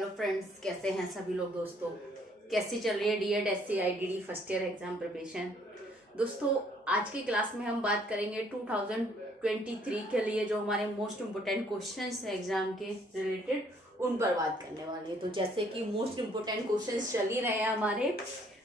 Hello friends, कैसे हैं सभी लोग। दोस्तों, कैसी चल रही है DEd SC IDD first year exam preparation. दोस्तों, आज की क्लास में हम बात करेंगे 2023 के लिए जो हमारे मोस्ट इम्पोर्टेंट क्वेश्चंस हैं एग्जाम के रिलेटेड, उन पर बात करने वाली है। तो जैसे कि मोस्ट इम्पोर्टेंट क्वेश्चंस चल ही रहे हैं हमारे,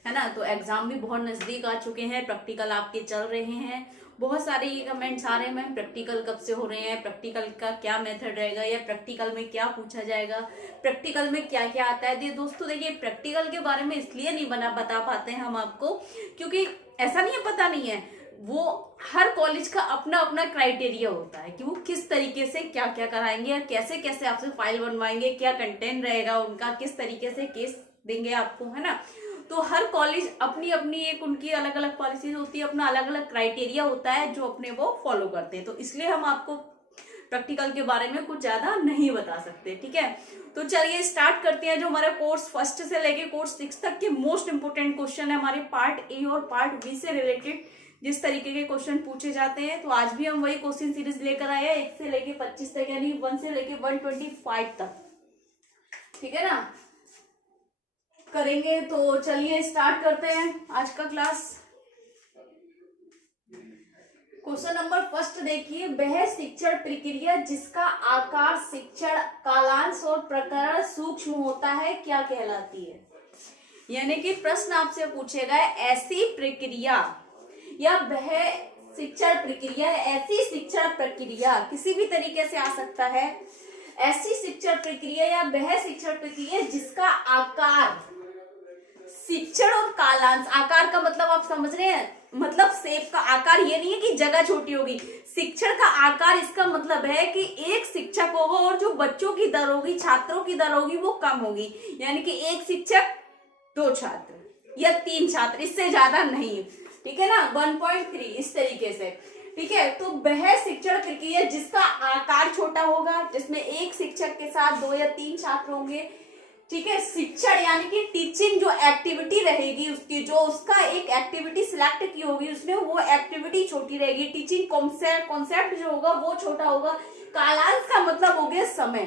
है ना। तो एग्जाम भी बहुत नजदीक आ चुके हैं, प्रैक्टिकल आपके चल रहे हैं। बहुत सारे ये कमेंट्स आ रहे हैं, प्रैक्टिकल कब से हो रहे हैं, प्रैक्टिकल का क्या मेथड रहेगा, या प्रैक्टिकल में क्या पूछा जाएगा, प्रैक्टिकल में क्या क्या आता है। दोस्तों देखिए, प्रैक्टिकल के बारे में इसलिए नहीं बता पाते हैं हम आपको, क्योंकि ऐसा नहीं है पता नहीं है, वो हर कॉलेज का अपना अपना क्राइटेरिया होता है कि वो किस तरीके से क्या क्या कराएंगे या कैसे कैसे आपसे फाइल बनवाएंगे, क्या कंटेंट रहेगा उनका, किस तरीके से केस देंगे आपको, है ना। तो हर कॉलेज अपनी अपनी एक उनकी अलग अलग पॉलिसीज होती है, अपना अलग अलग क्राइटेरिया होता है जो अपने वो फॉलो करते हैं। तो इसलिए हम आपको प्रैक्टिकल के बारे में कुछ ज्यादा नहीं बता सकते, ठीक है। तो चलिए स्टार्ट करते हैं। जो हमारा कोर्स फर्स्ट से लेके कोर्स 6 तक के मोस्ट इंपोर्टेंट क्वेश्चन है हमारे पार्ट ए और पार्ट बी से रिलेटेड, जिस तरीके के क्वेश्चन पूछे जाते हैं। तो आज भी हम वही क्वेश्चन सीरीज लेकर आए हैं 1 से लेके 25 तक, यानी 1 से लेके 125 तक, ठीक है ना। करेंगे तो चलिए स्टार्ट करते हैं आज का क्लास। क्वेश्चन नंबर फर्स्ट देखिए, वह शिक्षण प्रक्रिया जिसका आकार, शिक्षण कालांश और प्रकरण सूक्ष्म होता है क्या कहलाती है। यानी कि प्रश्न आपसे पूछेगा, ऐसी प्रक्रिया या वह शिक्षण प्रक्रिया, ऐसी शिक्षण प्रक्रिया किसी भी तरीके से आ सकता है, ऐसी शिक्षण प्रक्रिया या वह शिक्षण प्रक्रिया जिसका आकार, शिक्षण और कालांश, आकार का मतलब आप समझ रहे हैं, मतलब शेप का आकार, ये नहीं है कि जगह छोटी होगी। शिक्षण का आकार, इसका मतलब है कि एक शिक्षक होगा और जो बच्चों की दर होगी, छात्रों की दर होगी, वो कम होगी। यानी कि एक शिक्षक 2 छात्र या 3 छात्र, इससे ज्यादा नहीं, ठीक है ना। 1.3 इस तरीके से, ठीक है। तो वह शिक्षण प्रक्रिया जिसका आकार छोटा होगा, जिसमें एक शिक्षक के साथ 2 या 3 छात्र होंगे, ठीक है। शिक्षण यानी कि टीचिंग जो एक्टिविटी रहेगी उसकी, जो उसका एक एक्टिविटी सिलेक्ट की होगी, उसमें वो एक्टिविटी छोटी रहेगी, टीचिंग कॉन्सेप्ट जो होगा वो छोटा होगा। कालांश का मतलब हो गया समय,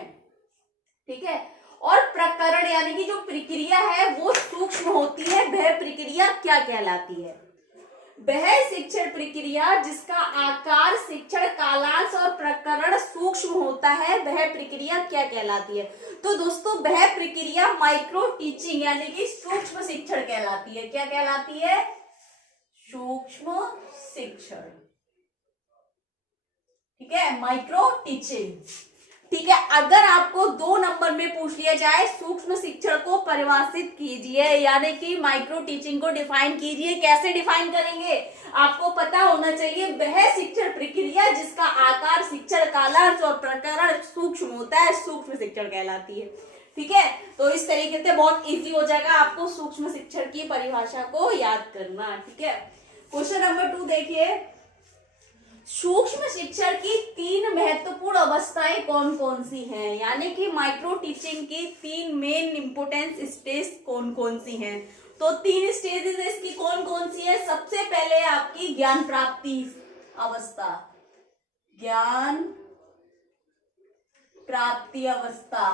ठीक है। और प्रकरण यानी कि जो प्रक्रिया है वो सूक्ष्म होती है, वह प्रक्रिया क्या कहलाती है। वह शिक्षण प्रक्रिया जिसका आकार, शिक्षण कालांश और प्रकरण सूक्ष्म होता है, वह प्रक्रिया क्या कहलाती है। तो दोस्तों, वह प्रक्रिया माइक्रो टीचिंग यानी कि सूक्ष्म शिक्षण कहलाती है। क्या कहलाती है? सूक्ष्म शिक्षण, ठीक है, माइक्रो टीचिंग, ठीक है। अगर आपको 2 नंबर में पूछ लिया जाए, सूक्ष्म शिक्षण को परिभाषित कीजिए, यानी कि माइक्रो टीचिंग को डिफाइन कीजिए, कैसे डिफाइन करेंगे आपको पता होना चाहिए। वह शिक्षण प्रक्रिया जिसका आकार, शिक्षण कालांश और प्रकरण सूक्ष्म होता है, सूक्ष्म शिक्षण कहलाती है, ठीक है। तो इस तरीके से बहुत इजी हो जाएगा आपको सूक्ष्म शिक्षण की परिभाषा को याद करना, ठीक है। क्वेश्चन नंबर 2 देखिए, सूक्ष्म शिक्षण की 3 महत्वपूर्ण अवस्थाएं कौन कौन सी हैं। यानी कि माइक्रो टीचिंग की 3 मेन इंपोर्टेंस स्टेज कौन कौन सी हैं। तो 3 स्टेजेस इसकी कौन कौन सी है। सबसे पहले आपकी ज्ञान प्राप्ति अवस्था, ज्ञान प्राप्ति अवस्था,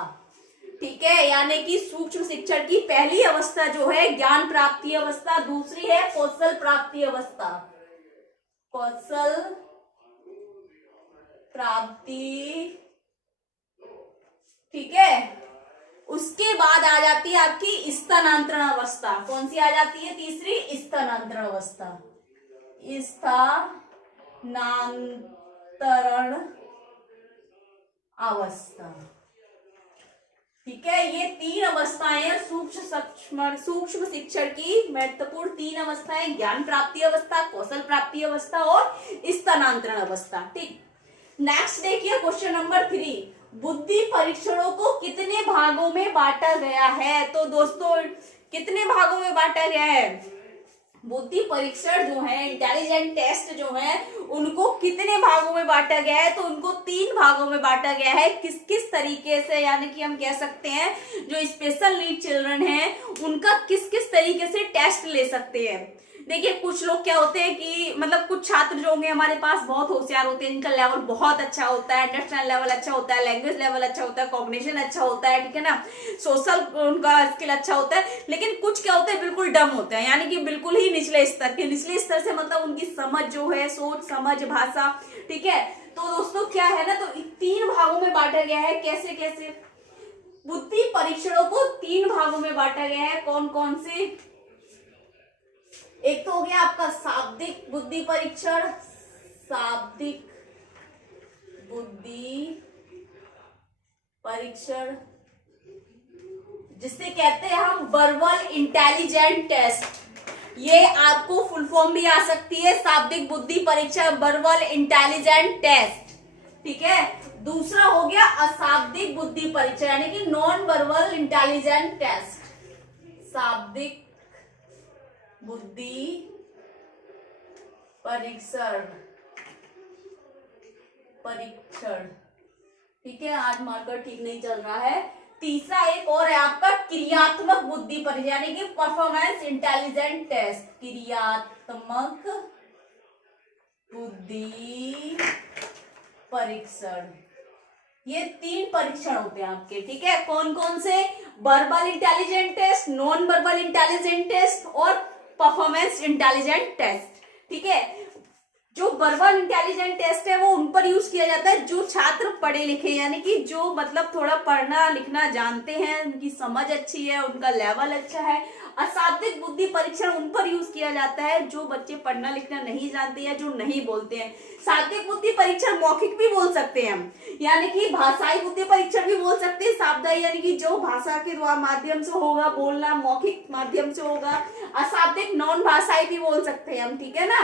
ठीक है। यानी कि सूक्ष्म शिक्षण की पहली अवस्था जो है ज्ञान प्राप्ति अवस्था, दूसरी है कौशल प्राप्ति अवस्था, कौशल प्राप्ति, ठीक है। उसके बाद आ जाती है आपकी स्थानांतरण अवस्था। कौन सी आ जाती है? तीसरी, स्थानांतरण अवस्था, स्थानांतरण अवस्था, ठीक है। ये 3 अवस्थाएं सूक्ष्म शिक्षण की महत्वपूर्ण 3 अवस्थाएं, ज्ञान प्राप्ति अवस्था, कौशल प्राप्ति अवस्था और स्थानांतरण अवस्था, ठीक। नेक्स्ट देखिए क्वेश्चन नंबर 3, बुद्धि परीक्षणों को कितने भागों में बांटा गया है। तो दोस्तों, कितने भागों में बांटा गया है? बुद्धि परीक्षण जो है, इंटेलिजेंट टेस्ट जो है, उनको कितने भागों में बांटा गया है। तो उनको 3 भागों में बांटा गया है। किस किस तरीके से, यानी कि हम कह सकते हैं जो स्पेशल नीड चिल्ड्रन है उनका किस किस तरीके से टेस्ट ले सकते हैं। देखिए कुछ लोग क्या होते हैं कि मतलब कुछ छात्र जो होंगे हमारे पास बहुत होशियार होते हैं, इनका लेवल बहुत अच्छा होता है, अंडरस्टैंड लेवल अच्छा होता है, लैंग्वेज लेवल अच्छा होता है, कॉग्निशन अच्छा होता है, ठीक है ना, सोशल उनका स्किल अच्छा होता है। लेकिन कुछ क्या होते हैं बिल्कुल डम होते हैं, यानी कि बिल्कुल ही निचले स्तर के, निचले स्तर से मतलब उनकी समझ जो है, सोच समझ भाषा, ठीक है। तो दोस्तों क्या है ना, तो 3 भागों में बांटा गया है। कैसे कैसे बुद्धि परीक्षणों को 3 भागों में बांटा गया है। कौन कौन से? एक तो हो गया आपका शाब्दिक बुद्धि परीक्षण, शाब्दिक बुद्धि परीक्षण जिसे कहते हैं हम वर्बल इंटेलिजेंट टेस्ट। ये आपको फुल फॉर्म भी आ सकती है, शाब्दिक बुद्धि परीक्षा वर्बल इंटेलिजेंट टेस्ट, ठीक है। दूसरा हो गया अशाब्दिक बुद्धि परीक्षा यानी कि नॉन वर्बल इंटेलिजेंट टेस्ट, शाब्दिक बुद्धि परीक्षण, ठीक है। आज मार्कर ठीक नहीं चल रहा है। तीसरा एक और है आपका क्रियात्मक बुद्धि परीक्षण यानी कि परफॉर्मेंस इंटेलिजेंट टेस्ट, क्रियात्मक बुद्धि परीक्षण। ये 3 परीक्षण होते हैं आपके, ठीक है। कौन कौन से? Verbal intelligent test, non verbal intelligent test और परफॉर्मेंस इंटेलिजेंट टेस्ट, ठीक है। जो वर्बल इंटेलिजेंट टेस्ट है वो उन पर यूज किया जाता है जो छात्र पढ़े लिखे, यानी कि जो मतलब थोड़ा पढ़ना लिखना जानते हैं, उनकी समझ अच्छी है, उनका लेवल अच्छा है। अशाब्दिक बुद्धि परीक्षण उन पर यूज किया जाता है जो बच्चे पढ़ना लिखना नहीं जानते हैं, जो नहीं बोलते हैं। शाब्दिक बुद्धि परीक्षण मौखिक भी बोल सकते हैं हम, यानी कि भाषाई बुद्धि परीक्षण भी बोल सकते हैं। शाब्दाई यानी कि जो भाषा के माध्यम से होगा, बोलना मौखिक माध्यम से होगा। अशाब्दिक नॉन भाषाई भी बोल सकते हैं हम, ठीक है ना।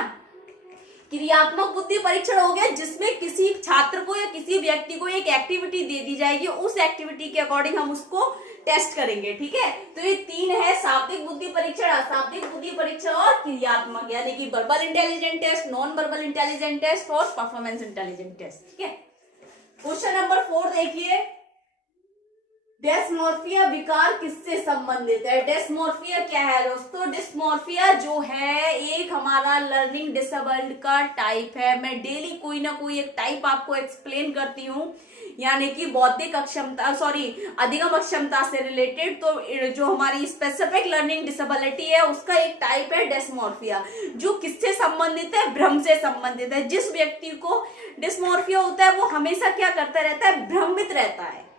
क्रियात्मक बुद्धि परीक्षण हो गया जिसमें किसी छात्र को या किसी व्यक्ति को एक एक्टिविटी दे दी जाएगी, उस एक्टिविटी के अकॉर्डिंग हम उसको टेस्ट करेंगे, ठीक है। तो ये 3 है, शाब्दिक बुद्धि परीक्षण, अशाब्दिक बुद्धि परीक्षण और क्रियात्मक यानी कि verbal intelligent test, non verbal intelligent test और परफॉर्मेंस इंटेलिजेंट टेस्ट, ठीक है। क्वेश्चन नंबर 4 देखिए, डिस्मोर्फिया विकार किससे संबंधित है? डिस्मोर्फिया क्या है दोस्तों? डिस्मोर्फिया जो है एक हमारा लर्निंग डिसेबल्ड का टाइप है। मैं डेली कोई ना कोई एक टाइप आपको एक्सप्लेन करती हूँ, यानी कि बौद्धिक अक्षमता अधिगम अक्षमता से रिलेटेड। तो जो हमारी स्पेसिफिक लर्निंग डिसेबिलिटी है उसका एक टाइप है डिस्मोर्फिया, जो किससे संबंधित है? भ्रम से संबंधित है। जिस व्यक्ति को डिस्मोर्फिया होता है वो हमेशा क्या करता रहता है? भ्रमित रहता है,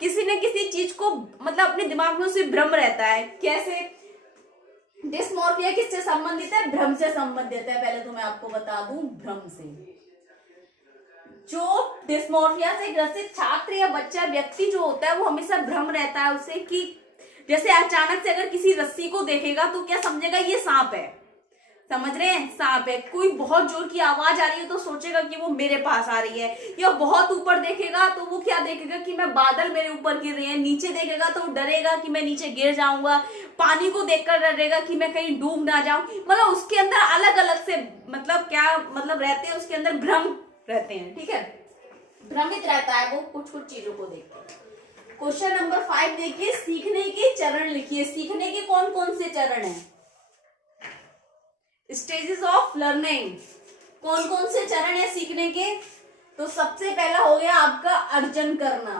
किसी न किसी चीज को मतलब अपने दिमाग में उसे भ्रम रहता है। कैसे? डिस्मोर्फिया किससे संबंधित है? भ्रम से संबंधित है। पहले तो मैं आपको बता दूं, भ्रम से। जो डिस्मोर्फिया से ग्रसित छात्र या बच्चा व्यक्ति जो होता है वो हमेशा भ्रम रहता है उसे, कि जैसे अचानक से अगर किसी रस्सी को देखेगा तो क्या समझेगा? ये सांप है, समझ रहे हैं? सांप है। कोई बहुत जोर की आवाज आ रही है तो सोचेगा कि वो मेरे पास आ रही है, या बहुत ऊपर देखेगा तो वो क्या देखेगा कि मैं बादल मेरे ऊपर गिर रहे हैं। नीचे देखेगा तो डरेगा कि मैं नीचे गिर जाऊंगा। पानी को देखकर डरेगा कि मैं कहीं डूब ना जाऊं। मतलब उसके अंदर अलग अलग से मतलब क्या मतलब रहते हैं, उसके अंदर भ्रम रहते हैं, ठीक है। भ्रमित रहता है वो कुछ कुछ चीजों को देखकर। क्वेश्चन नंबर 5 देखिए, सीखने के चरण लिखिए। सीखने के कौन कौन से चरण है? स्टेजेस ऑफ लर्निंग, कौन कौन से चरण है सीखने के? तो सबसे पहला हो गया आपका अर्जन करना,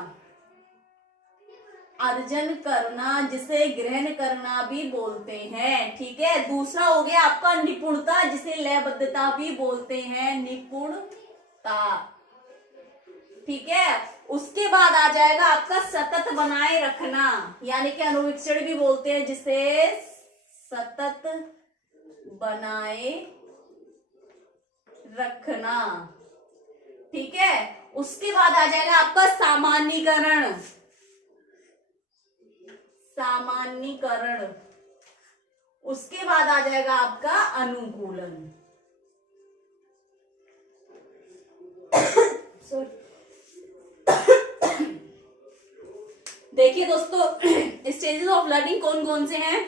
अर्जन करना जिसे ग्रहण करना भी बोलते हैं, ठीक है। दूसरा हो गया आपका निपुणता, जिसे लयबद्धता भी बोलते हैं, निपुणता, ठीक है। उसके बाद आ जाएगा आपका सतत बनाए रखना, यानी कि अनुवीक्षण भी बोलते हैं, जिसे सतत बनाए रखना, ठीक है। उसके बाद आ जाएगा आपका सामान्यीकरण, सामान्यीकरण। उसके बाद आ जाएगा आपका अनुकूलन। देखिए दोस्तों, स्टेजेस ऑफ लर्निंग कौन कौन से हैं?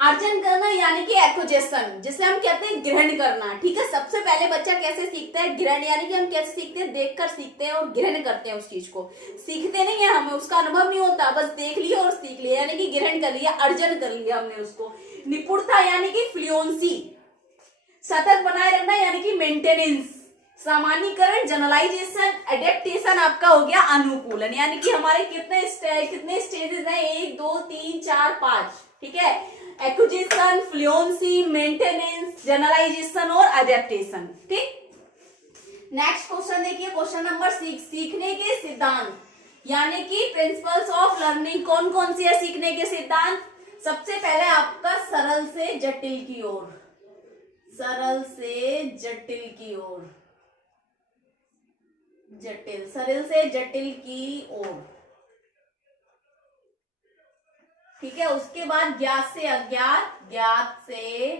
अर्जन करना यानी कि एक्विजिशन, जिसे हम कहते हैं ग्रहण करना। ठीक है, सबसे पहले बच्चा कैसे सीखता है? ग्रहण, यानी कि हम कैसे सीखते हैं? देखकर सीखते हैं और ग्रहण करते हैं उस चीज को। सीखते नहीं है, हमें उसका अनुभव नहीं होता, बस देख लिया और सीख लिया, यानी कि ग्रहण कर लिया, अर्जन कर लिया हमने उसको। निपुणता यानी कि फ्लुएंसी। सतत बनाए रखना यानी कि मेंटेनेंस। सामान्यीकरण जनरलाइजेशन। एडेप्टेशन आपका हो गया अनुकूलन, यानी कि हमारे कितने स्टेजेस हैं? 1 2 3 4 5। ठीक है, एक्विजिशन, फ्लुएंसी, मेंटेनेंस, जनरलाइजेशन और एडेप्टेशन। ठीक, नेक्स्ट क्वेश्चन देखिए, क्वेश्चन नंबर 6, सीखने के सिद्धांत यानी कि प्रिंसिपल्स ऑफ लर्निंग। कौन कौन सी है सीखने के सिद्धांत? सबसे पहले आपका सरल से जटिल की ओर, सरल से जटिल की ओर, जटिल, सरल से जटिल की ओर। ठीक है, उसके बाद ज्ञात से अज्ञात, ज्ञात से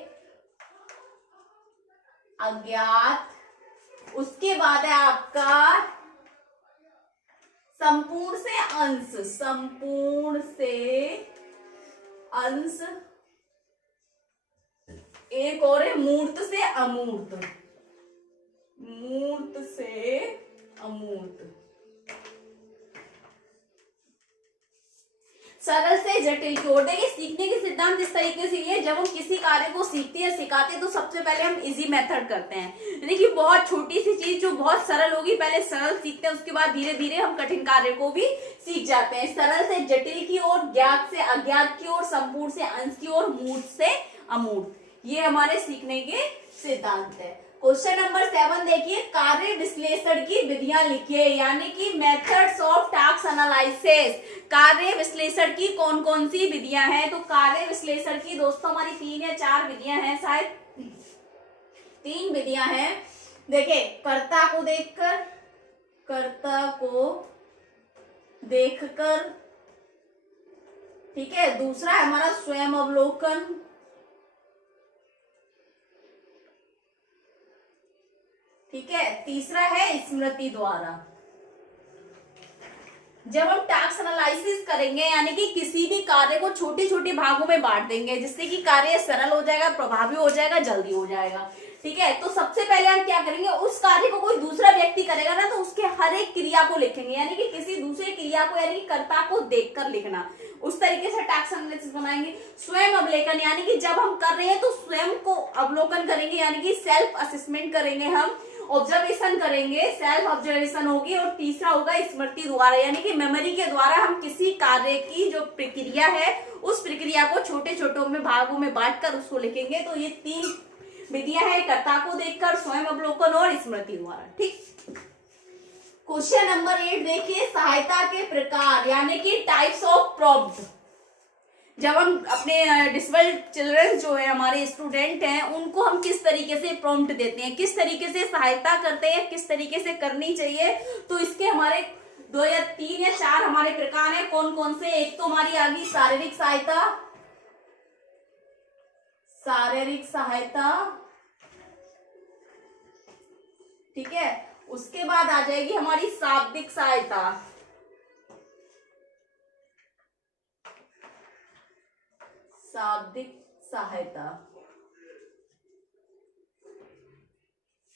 अज्ञात। उसके बाद है आपका संपूर्ण से अंश, संपूर्ण से अंश। एक और है मूर्त से अमूर्त, मूर्त से अमूर्त। सरल से जटिल की ओर। देखिए, सीखने के सिद्धांत इस तरीके से ये, जब हम किसी कार्य को सीखते हैं सिखाते हैं तो सबसे पहले हम इजी मेथड करते हैं, यानी कि बहुत छोटी सी चीज जो बहुत सरल होगी पहले सरल सीखते हैं, उसके बाद धीरे धीरे हम कठिन कार्य को भी सीख जाते हैं। सरल से जटिल की ओर, ज्ञात से अज्ञात की ओर, संपूर्ण से अंश की ओर, मूर्त से अमूर्त, ये हमारे सीखने के सिद्धांत है। क्वेश्चन नंबर 7 देखिए, कार्य विश्लेषण की विधियां लिखिए, यानी कि मेथड्स ऑफ टास्क एनालिसिस। कार्य विश्लेषण की कौन कौन सी विधियां हैं? तो कार्य विश्लेषण की दोस्तों हमारी 3 या 4 विधियां हैं, शायद 3 विधियां हैं। देखिए, कर्ता को देखकर, कर्ता को देखकर। ठीक है, दूसरा है हमारा स्वयं अवलोकन। ठीक है, तीसरा है स्मृति द्वारा। जब हम टास्क एनालिसिस करेंगे यानी कि किसी भी कार्य को छोटे छोटे भागों में बांट देंगे, जिससे कि कार्य सरल हो जाएगा, प्रभावी हो जाएगा, जल्दी हो जाएगा। ठीक है, तो सबसे पहले हम क्या करेंगे? उस कार्य को कोई दूसरा व्यक्ति करेगा ना, तो उसके हर एक क्रिया को लिखेंगे, यानी कि किसी दूसरे क्रिया को, यानी कि कर्ता को देखकर लिखना। उस तरीके से टास्क एनालिसिस बनाएंगे। स्वयं अवलोकन, यानी कि जब हम कर रहे हैं तो स्वयं को अवलोकन करेंगे, यानी कि सेल्फ असेसमेंट करेंगे, हम ऑब्जर्वेशन करेंगे, सेल्फ ऑब्जर्वेशन होगी। और तीसरा होगा स्मृति द्वारा, यानी कि मेमोरी के द्वारा हम किसी कार्य की जो प्रक्रिया है उस प्रक्रिया को छोटे छोटे में भागों में बांटकर उसको लिखेंगे। तो ये 3 विधियां हैं, कर्ता को देखकर, स्वयं अवलोकन और स्मृति द्वारा। ठीक, क्वेश्चन नंबर 8 देखिए, सहायता के प्रकार यानी कि टाइप्स ऑफ प्रॉम्प्ट। जब हम अपने डिसेबल्ड चिल्ड्रन जो है हमारे स्टूडेंट हैं, उनको हम किस तरीके से प्रॉम्प्ट देते हैं, किस तरीके से सहायता करते हैं, किस तरीके से करनी चाहिए, तो इसके हमारे 2 या 3 या 4 हमारे प्रकार हैं। कौन कौन से? एक तो हमारी आ गई शारीरिक सहायता, शारीरिक सहायता। ठीक है, उसके बाद आ जाएगी हमारी शाब्दिक सहायता, शाब्दिक सहायता।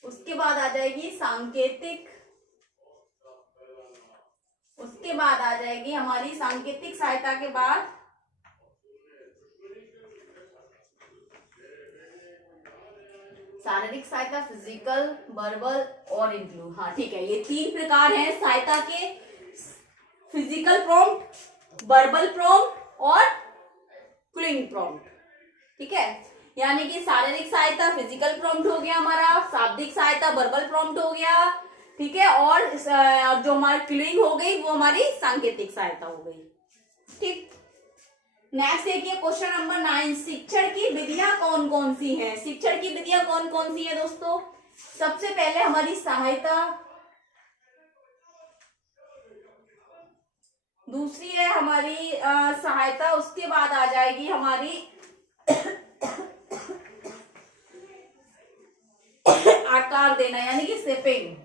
उसके बाद आ जाएगी सांकेतिक, उसके बाद आ जाएगी हमारी सांकेतिक सहायता के बाद शारीरिक सहायता, फिजिकल, वर्बल और इंक्लूड। हाँ ठीक है, ये 3 प्रकार हैं सहायता के, फिजिकल प्रॉम्प्ट, वर्बल प्रॉम्प्ट और क्लिंग प्रॉम्प्ट। ठीक है, यानी कि शारीरिक सहायता फिजिकल प्रॉम्प्ट हो गया हमारा, शाब्दिक सहायता वर्बल प्रॉम्प्ट हो गया। ठीक है, और जो हमारी क्लिंग हो गई वो हमारी सांकेतिक सहायता हो गई। ठीक, नेक्स्ट देखिए क्वेश्चन नंबर 9, शिक्षण की विधियां कौन कौन सी हैं? शिक्षण की विधियां कौन कौन सी है दोस्तों? सबसे पहले हमारी सहायता, दूसरी है हमारी सहायता, उसके बाद आ जाएगी हमारी आकार देना यानी कि शेपिंग,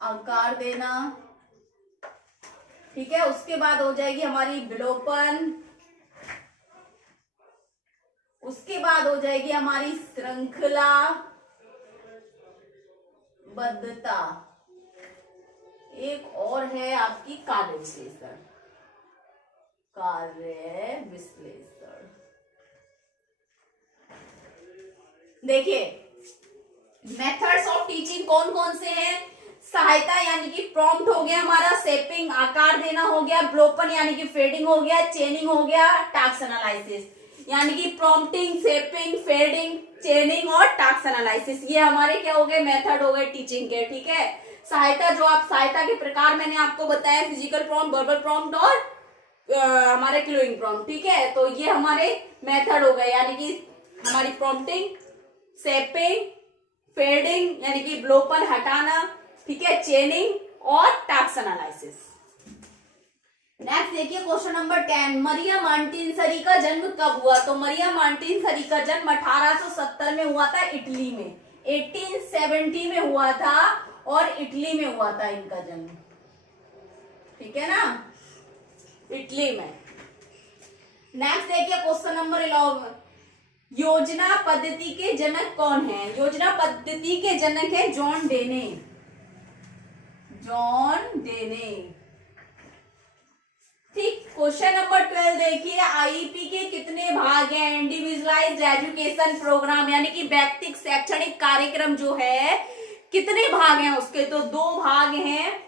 आकार देना। ठीक है, उसके बाद हो जाएगी हमारी विलोपन, उसके बाद हो जाएगी हमारी श्रृंखलाबद्धता, एक और है आपकी कार्य विश्लेषण। कार्य विश्लेषण देखिए मेथड्स ऑफ टीचिंग कौन कौन से हैं। सहायता यानी कि प्रॉम्प्ट हो गया हमारा, शेपिंग आकार देना हो गया, ब्लोपन यानी कि फेडिंग हो गया, चेनिंग हो गया, टास्क एनालिसिस यानी कि प्रॉम्प्टिंग, शेपिंग, फेडिंग, चेनिंग और टास्क एनालिसिस, ये हमारे क्या हो गए, मेथड हो गए टीचिंग के। ठीक है, सहायता जो आप सहायता के प्रकार मैंने आपको बताया, फिजिकल प्रॉम्प्ट, वर्बल प्रॉम्प्ट और हमारे क्लूइंग प्रॉम्प्ट। ठीक है, तो ये हमारे मेथड हो गए यानी कि हमारी प्रॉम्प्टिंग, शेपिंग, फेडिंग यानी कि ब्लोपन हटाना, ठीक है, चेनिंग और टास्क एनालिसिस। नेक्स्ट देखिए क्वेश्चन नंबर 10, मरिया मांटेसरी का जन्म कब हुआ। तो मरिया मांटेसरी का जन्म 1870 में हुआ था इटली में, 1870 में हुआ था और इटली में हुआ था इनका जन्म। ठीक है ना, इटली में। नेक्स्ट देखिए क्वेश्चन नंबर 11, योजना पद्धति के जनक कौन है। योजना पद्धति के जनक है जॉन डेने। जॉन डेने। ठीक, क्वेश्चन नंबर 12 देखिए, आईईपी के कितने भाग हैं। इंडिविजुअलाइज्ड एजुकेशन प्रोग्राम यानी कि व्यक्तिगत शैक्षणिक कार्यक्रम जो है कितने भाग हैं उसके। तो 2 भाग हैं,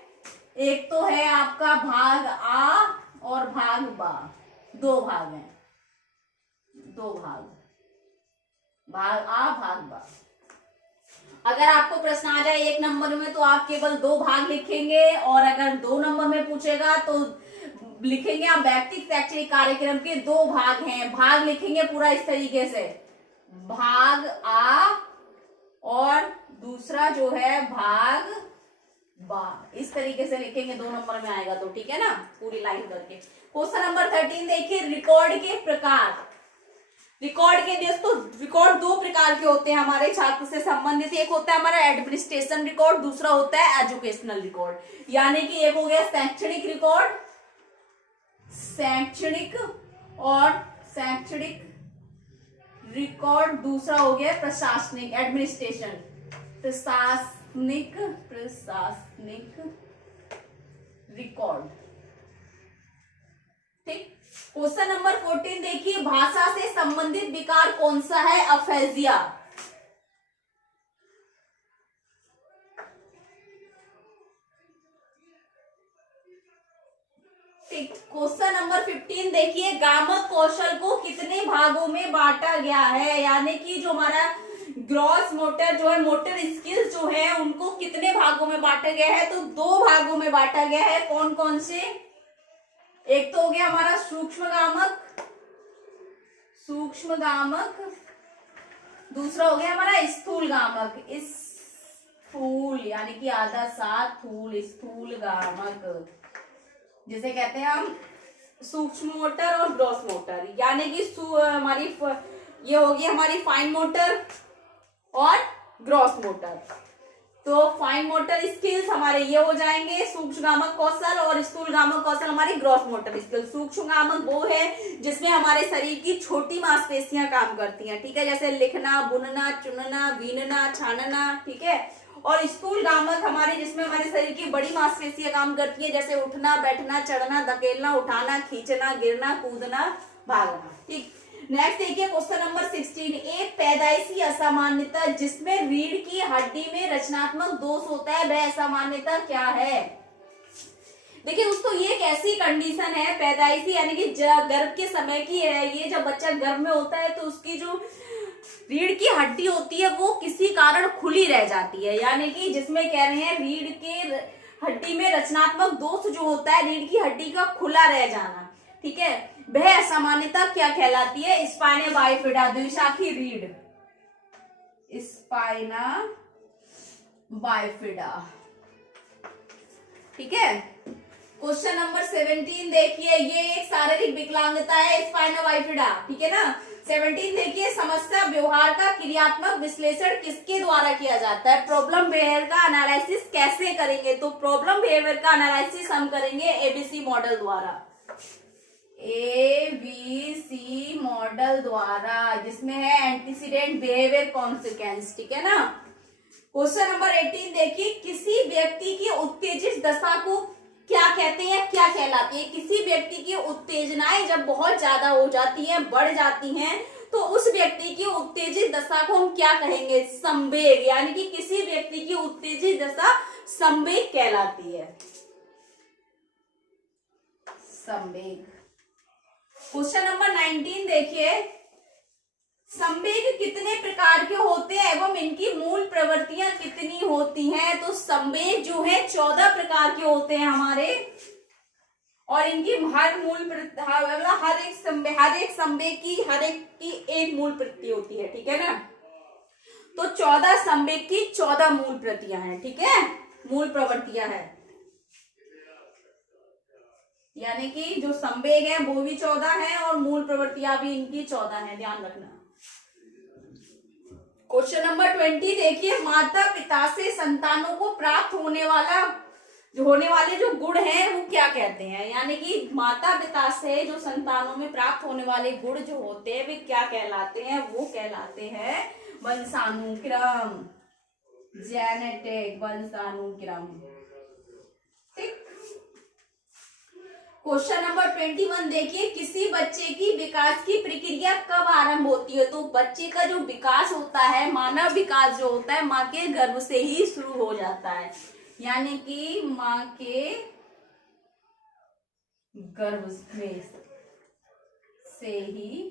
एक तो है आपका भाग आ और भाग बा, 2 भाग हैं, 2 भाग, भाग आ भाग बा। अगर आपको प्रश्न आ जाए 1 नंबर में तो आप केवल 2 भाग लिखेंगे, और अगर 2 नंबर में पूछेगा तो लिखेंगे आप व्यक्तिगत शैक्षणिक कार्यक्रम के 2 भाग हैं। भाग लिखेंगे पूरा इस तरीके से, भाग आ और दूसरा जो है भाग बा, इस तरीके से लिखेंगे, 2 नंबर में आएगा तो। ठीक है ना, पूरी लाइन करके। क्वेश्चन नंबर 13 देखिए, रिकॉर्ड के प्रकार। रिकॉर्ड के दोस्तों रिकॉर्ड 2 प्रकार के होते हैं हमारे छात्र से संबंधित। एक होता है हमारा एडमिनिस्ट्रेशन रिकॉर्ड, दूसरा होता है एजुकेशनल रिकॉर्ड। यानी कि एक हो गया शैक्षणिक रिकॉर्ड, शैक्षणिक रिकॉर्ड, दूसरा हो गया प्रशासनिक, एडमिनिस्ट्रेशन, प्रशासनिक रिकॉर्ड। ठीक, क्वेश्चन नंबर 14 देखिए, भाषा से संबंधित विकार कौन सा है। अफेजिया। ठीक, क्वेश्चन नंबर 15 देखिए, गामक कौशल को कितने भागों में बांटा गया है। यानी कि जो हमारा ग्रॉस मोटर जो है, मोटर स्किल्स जो है, उनको कितने भागों में बांटा गया है। तो 2 भागों में बांटा गया है। कौन कौन से। एक तो हो गया हमारा सूक्ष्म गामक, दूसरा हो गया हमारा स्थूल गामक। स्थूल यानी कि आधा सात थूल, स्थूल गामक जिसे कहते हैं हम सूक्ष्म मोटर और ग्रॉस मोटर। यानी कि हमारी ये होगी हमारी फाइन मोटर और ग्रॉस मोटर। तो फाइन मोटर स्किल्स हमारे ये हो जाएंगे सूक्ष्म गामक कौशल, और स्थूल गामक कौशल हमारी ग्रॉस मोटर स्किल। सूक्ष्म गामक वो है जिसमें हमारे शरीर की छोटी मांसपेशियां काम करती हैं। ठीक है, जैसे लिखना, बुनना, चुनना, बीनना, छानना। ठीक है, और स्थूल गामक हमारे जिसमें हमारे शरीर की बड़ी मांसपेशियां काम करती है, जैसे उठना, बैठना, चढ़ना, धकेलना, उठाना, खींचना, गिरना, कूदना, भागना। ठीक, नेक्स्ट देखिए क्वेश्चन नंबर 16, एक पैदाइशी असामान्यता जिसमें रीढ़ की हड्डी में रचनात्मक दोष होता है, वह असामान्यता क्या है। देखिए दोस्तों, ये एक ऐसी कंडीशन है पैदाइशी यानी कि गर्भ के समय की है। ये जब बच्चा गर्भ में होता है तो उसकी जो रीढ़ की हड्डी होती है वो किसी कारण खुली रह जाती है। यानी कि जिसमें कह रहे हैं रीढ़ के हड्डी में रचनात्मक दोष जो होता है, रीढ़ की हड्डी का खुला रह जाना। ठीक है, वह असामान्यता क्या कहलाती है। स्पाइना बाइफिडा, द्विशाखी रीढ़, स्पाइना बाइफिडा। ठीक है, क्वेश्चन नंबर 17 देखिए, ये एक शारीरिक विकलांगता है, स्पाइना बाइफिडा। ठीक है ना। 17 देखिए, समस्या व्यवहार का क्रियात्मक विश्लेषण किसके द्वारा किया जाता है। प्रॉब्लम बिहेवियर का एनालिसिस कैसे करेंगे। तो प्रॉब्लम बिहेवियर का एनालिसिस हम करेंगे एबीसी मॉडल द्वारा। ABC मॉडल द्वारा, जिसमें है एंटीसीडेंट बिहेवियर कॉन्सिक्वेंस। ठीक है ना। क्वेश्चन नंबर 18 देखिए, किसी व्यक्ति की उत्तेजित दशा को क्या कहते हैं, क्या कहलाती है? किसी व्यक्ति की उत्तेजनाएं जब बहुत ज्यादा हो जाती हैं, बढ़ जाती हैं, तो उस व्यक्ति की उत्तेजित दशा को हम क्या कहेंगे? संवेग। यानी कि किसी व्यक्ति की उत्तेजित दशा संवेग कहलाती है। संवेग। क्वेश्चन नंबर 19 देखिए, संवेग कितने प्रकार के होते हैं एवं इनकी मूल प्रवृत्तियां कितनी होती हैं? तो संवेग जो है 14 प्रकार के होते हैं हमारे, और इनकी हर एक संवेग की एक मूल प्रवृत्ति होती है। ठीक है ना। तो 14 संवेग की 14 मूल प्रवृत्तियां हैं। ठीक है, मूल प्रवृत्तियां हैं, यानी कि जो संवेग है वो भी 14 है और मूल प्रवृत्तियां भी इनकी 14 है, ध्यान रखना। क्वेश्चन नंबर 20 देखिए, माता पिता से संतानों को प्राप्त होने वाले जो गुण हैं वो क्या कहते हैं? यानी कि माता पिता से जो संतानों में प्राप्त होने वाले गुण जो होते हैं वे क्या कहलाते हैं? वो कहलाते हैं वंशानुक्रम, जेनेटिक, वंशानुक्रम। ठीक। क्वेश्चन नंबर 21 देखिए, किसी बच्चे की विकास की प्रक्रिया कब आरंभ होती है? तो बच्चे का जो विकास होता है, मानव विकास जो होता है, माँ के गर्भ से ही शुरू हो जाता है। यानी कि माँ के गर्भ में से ही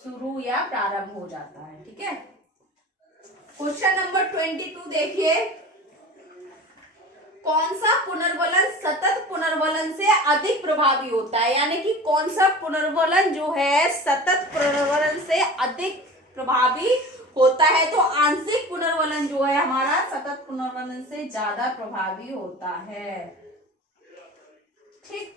शुरू या प्रारंभ हो जाता है। ठीक है। क्वेश्चन नंबर 22 देखिए, कौन सा पुनर्वलन सतत पुनर्वलन से अधिक प्रभावी होता है? यानी कि कौन सा पुनर्वलन जो है सतत पुनर्वलन से अधिक प्रभावी होता है? तो आंशिक पुनर्वलन जो है हमारा सतत पुनर्वलन से ज्यादा प्रभावी होता है। ठीक।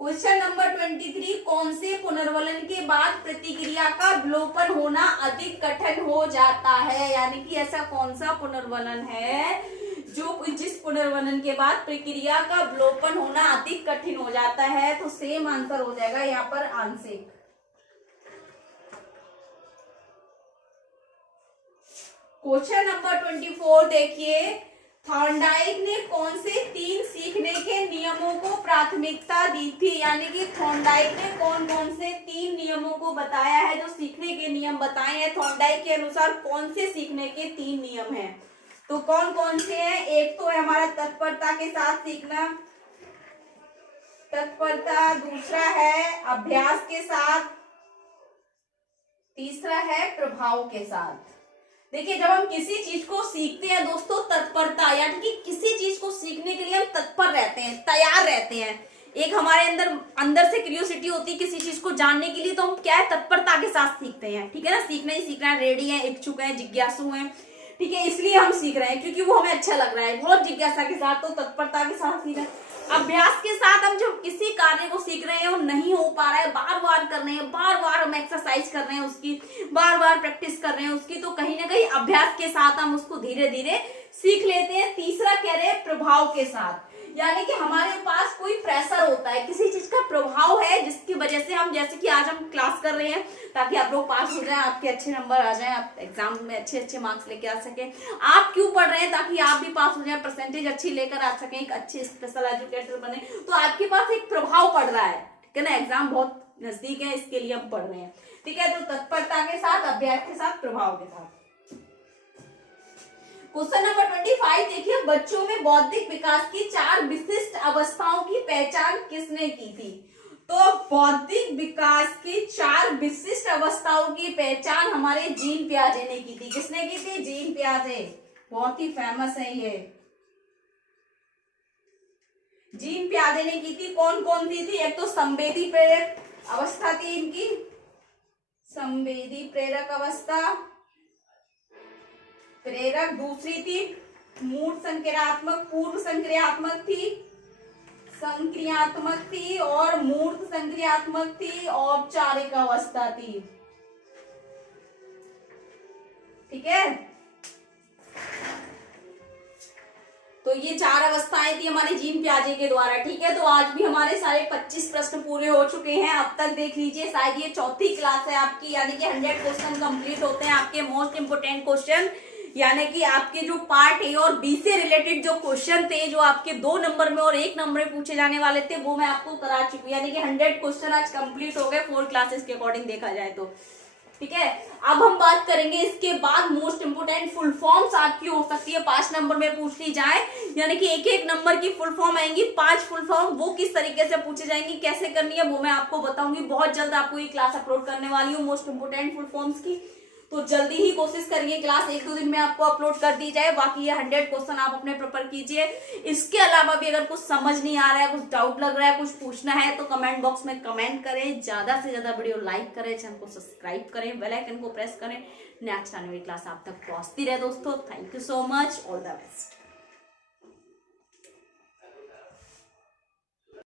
क्वेश्चन नंबर 23, कौन से पुनर्वलन के बाद प्रतिक्रिया का विलोपन होना अधिक कठिन हो जाता है? यानी कि ऐसा कौन सा पुनर्वलन है जिस पुनर्वलन के बाद प्रक्रिया का विलोपन होना अधिक कठिन हो जाता है? तो सेम आंसर हो जाएगा यहाँ पर आंशिक। क्वेश्चन नंबर 24 देखिए, थॉर्नडाइक ने कौन से 3 सीखने के नियमों को प्राथमिकता दी थी? यानी कि थॉर्नडाइक ने कौन कौन से 3 नियमों को बताया है? जो सीखने के नियम बताए हैं थॉर्नडाइक के अनुसार, कौन से सीखने के 3 नियम हैं? तो कौन कौन से हैं? एक तो है हमारा तत्परता के साथ सीखना, तत्परता, दूसरा है अभ्यास के साथ, तीसरा है प्रभाव के साथ। देखिए, जब हम किसी चीज को सीखते हैं दोस्तों, तत्परता, यानी कि किसी चीज को सीखने के लिए हम तत्पर रहते हैं, तैयार रहते हैं। एक हमारे अंदर से क्यूरियोसिटी होती है किसी चीज को जानने के लिए, तो हम क्या है, तत्परता के साथ सीखते हैं। ठीक है ना। सीखना ही सीखना, रेडी है, इच्छुक है, जिज्ञासु है। ठीक है, इसलिए हम सीख रहे हैं क्योंकि वो हमें अच्छा लग रहा है, बहुत जिज्ञासा के साथ, तो तत्परता के साथ सीख रहे हैं। अभ्यास के साथ हम जो किसी कार्य को सीख रहे हैं वो नहीं हो पा रहा है, बार बार कर रहे हैं, बार बार हम एक्सरसाइज कर रहे हैं उसकी, बार बार प्रैक्टिस कर रहे हैं उसकी, तो कहीं ना कहीं अभ्यास के साथ हम उसको धीरे धीरे सीख लेते हैं। तीसरा कह रहे हैं प्रभाव के साथ, यानी कि हमारे पास कोई प्रेशर होता है, किसी चीज का प्रभाव है जिसकी वजह से हम, जैसे कि आज हम क्लास कर रहे हैं ताकि आप लोग पास हो जाएं, आपके अच्छे नंबर आ जाएं, आप एग्जाम में अच्छे अच्छे मार्क्स लेके आ सके। आप क्यों पढ़ रहे हैं? ताकि आप भी पास हो जाएं, परसेंटेज अच्छी लेकर आ सकें, एक अच्छे स्पेशल एजुकेटर बने। तो आपके पास एक प्रभाव पड़ रहा है। ठीक है ना। एग्जाम बहुत नजदीक है, इसके लिए हम पढ़ रहे हैं। ठीक है। तो तत्परता के साथ, अभ्यास के साथ, प्रभाव के साथ। क्वेश्चन नंबर 25 देखिए, बच्चों में बौद्धिक विकास की 4 विशिष्ट अवस्थाओं की पहचान किसने की थी? तो बौद्धिक विकास की 4 विशिष्ट अवस्थाओं की पहचान हमारे जीन पियाजे ने की थी। किसने की थी? जीन पियाजे, बहुत ही फेमस है ये। जीन पियाजे ने की थी। कौन कौन सी थी? एक तो संवेदी प्रेरक अवस्था थी इनकी, संवेदी प्रेरक अवस्था, प्रेरक। दूसरी थी मूर्त संक्रियात्मक, पूर्व संक्रियात्मक थी, संक्रियात्मक थी, और मूर्त संक्रियात्मक थी, औपचारिक अवस्था थी। ठीक है। तो ये 4 अवस्थाएं थी हमारे जीन पियाजे के द्वारा, ठीक है। तो आज भी हमारे सारे 25 प्रश्न पूरे हो चुके हैं। अब तक देख लीजिए, शायद ये चौथी क्लास है आपकी, यानी कि 100 क्वेश्चन कंप्लीट होते हैं आपके मोस्ट इंपोर्टेंट क्वेश्चन, यानी कि आपके जो पार्ट ए और बी से रिलेटेड जो क्वेश्चन थे, जो आपके 2 नंबर में और 1 नंबर में पूछे जाने वाले थे, वो मैं आपको करा चुकी हूँ। यानी कि 100 क्वेश्चन आज कंप्लीट हो गए 4 क्लासेस के अकॉर्डिंग देखा जाए तो, ठीक है। अब हम बात करेंगे इसके बाद मोस्ट इंपोर्टेंट फुल फॉर्म्स आपकी हो सकती है 5 नंबर में पूछ ली जाए, यानी कि एक एक नंबर की फुल फॉर्म आएंगी, 5 फुल फॉर्म, वो किस तरीके से पूछे जाएंगी, कैसे करनी है, वो मैं आपको बताऊंगी। बहुत जल्द आपको ये क्लास अपलोड करने वाली हूँ मोस्ट इंपोर्टेंट फुल फॉर्म्स की, तो जल्दी ही कोशिश करिए क्लास 1-2 दिन में आपको अपलोड कर दी जाए। बाकी ये 100 क्वेश्चन आप अपने प्रिपेयर कीजिए। इसके अलावा भी अगर कुछ समझ नहीं आ रहा है, कुछ डाउट लग रहा है, कुछ पूछना है, तो कमेंट बॉक्स में कमेंट करें, ज्यादा से ज्यादा वीडियो लाइक करें, चैनल को सब्सक्राइब करें, बेल आइकन को प्रेस करें। नेक्स्ट आने वाली क्लास आप तक पहुंचती रहे दोस्तों। Thank you so much, all the best.